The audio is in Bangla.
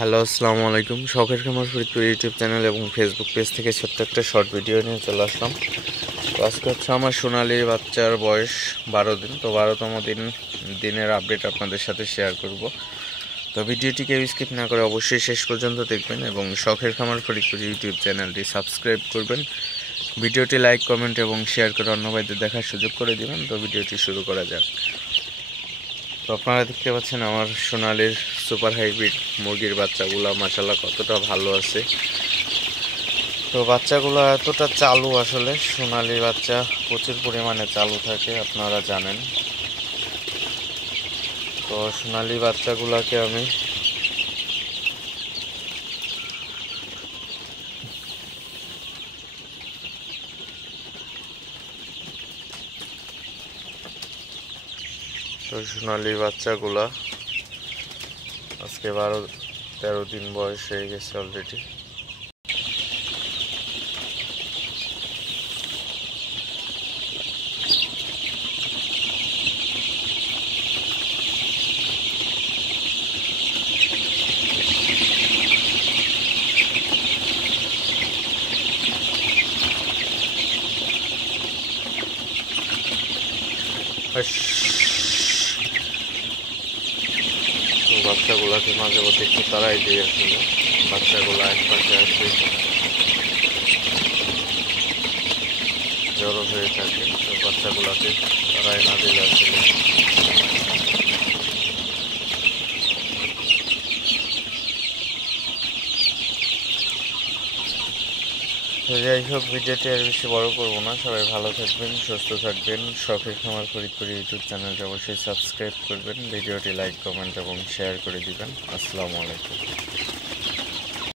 হ্যালো, আসসালামু আলাইকুম। শখের খামার ফরিদপুর ইউটিউব চ্যানেল এবং ফেসবুক পেজ থেকে ছোট্ট একটা শর্ট ভিডিও নিয়ে চলে আসলাম। তো আজকে হচ্ছে আমার সোনালি বাচ্চার বয়স 12 দিন। তো 12তম দিনের আপডেট আপনাদের সাথে শেয়ার করব। তো ভিডিওটিকে স্কিপ না করে অবশ্যই শেষ পর্যন্ত দেখবেন এবং শখের খামার ফরিদপুর ইউটিউব চ্যানেলটি সাবস্ক্রাইব করবেন। ভিডিওটি লাইক, কমেন্ট এবং শেয়ার করে অন্য ভাইদের দেখার সুযোগ করে দেবেন। তো ভিডিওটি শুরু করা যাক। তো আপনারা দেখতে পাচ্ছেন আমার সোনালির সুপার হাইব্রিড মুরগির বাচ্চাগুলো মাশাআল্লাহ কতটা ভালো আছে। তো বাচ্চাগুলো এতটা চালু, আসলে সোনালি বাচ্চা প্রচুর পরিমাণে চালু থাকে, আপনারা জানেন। তো সোনালি বাচ্চাগুলোকে আমি সোনালি বাচ্চাগুলা আজকে 12-13 দিন বয়স হয়ে গেছে অলরেডি। বাচ্চাগুলাকে মাঝে মধ্যে একটু তাড়াই দিয়ে আসলে বাচ্চাগুলো এক পাশে আসে জড়ো হয়ে থাকে। তো বাচ্চাগুলোকে তাড়াই না দিলে আসলে তো যাই হোক, ভিডিওটি আর বেশি বড় করবো না। সবাই ভালো থাকবেন, সুস্থ থাকবেন। শখের খামার ফরিদপুর ইউটিউব চ্যানেলটি অবশ্যই সাবস্ক্রাইব করবেন। ভিডিওটি লাইক, কমেন্ট এবং শেয়ার করে দিবেন। আসসালামু আলাইকুম।